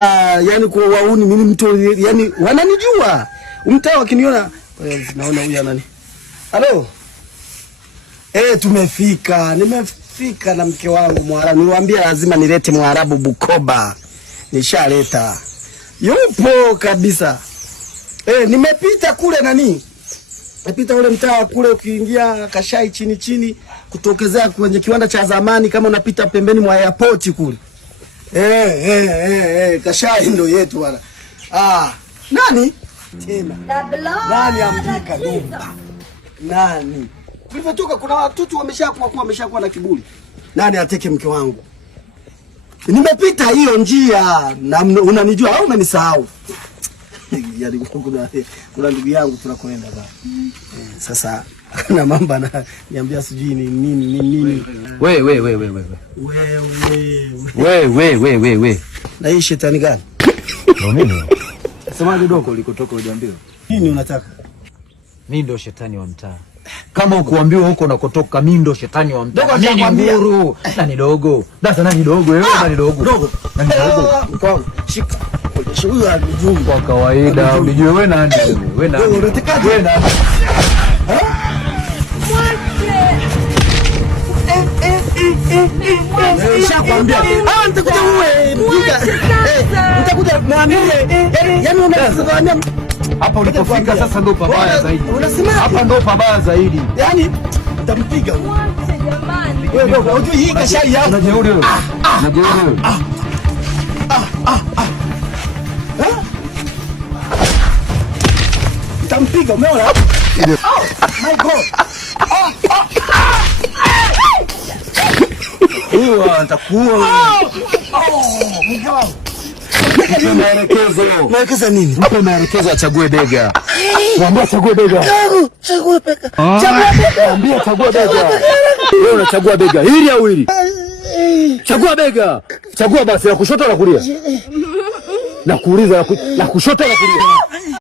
Yani kwa wauni mimi mtu yani wananijua. Mtaa wakiniona naona huyu nani. Halo. Tumefika. Nimefika na mke wangu Mwarabu. Niwaambia lazima nilete Mwarabu Bukoba. Nishaleta. Yupo kabisa. Nimepita kule nani? Nimepita ule mtaa kule ukiingia Kashai chini kutokezea kwenye kiwanda cha zamani kama unapita pembeni mwa airport kule. Kashai ndo yetu bwana. Nani? Tena. Nani amjika nyumba? Nani? Tulipotoka kuna watoto wameshakuwa na kiburi. Nani ateke mke wangu? Nimepita hiyo njia na unanijua au umenisahau? Yaani kuna ndugu yangu tunakwenda bwana. Sasa na mamba na niambia sijui ni nini. We. Na hii shetani gani? Ndio nini? Semaje doko ulikotoka hujaambiwa? Nini unataka? Mimi ndo shetani wa mtaa. Kama ukuambiwa huko unakotoka mimi ndo shetani wa mtaa. Mimi ni nguru. Nani dogo? Sasa nani dogo wewe? Nani dogo? Nani dogo? Mkwangu. Shika. Huyu anijui kwa kawaida. Unijue wewe nani? Wewe nani? Wewe nani? Nishakwambia. Nitakuja uwe mjinga. Nitakuja mwambie. Yaani unasema hapa ulipofika sasa ndo pabaya zaidi. Unasema hapa ndo pabaya zaidi. Yaani nitampiga huyu. Jamani. Wewe dogo, unajua hii Kashai yako. Unajeuri wewe. Unajeuri wewe. Nitampiga, umeona? My God. Huwa nitakuua. Mke wangu. Maelekezo nini? Mpe maelekezo achague bega. Mwambie achague bega. Chague bega. Mwambie achague bega. Wewe unachagua bega. Hili au hili? Chagua bega. Chagua basi la kushoto la kulia. Nakuuliza la kushoto la kulia.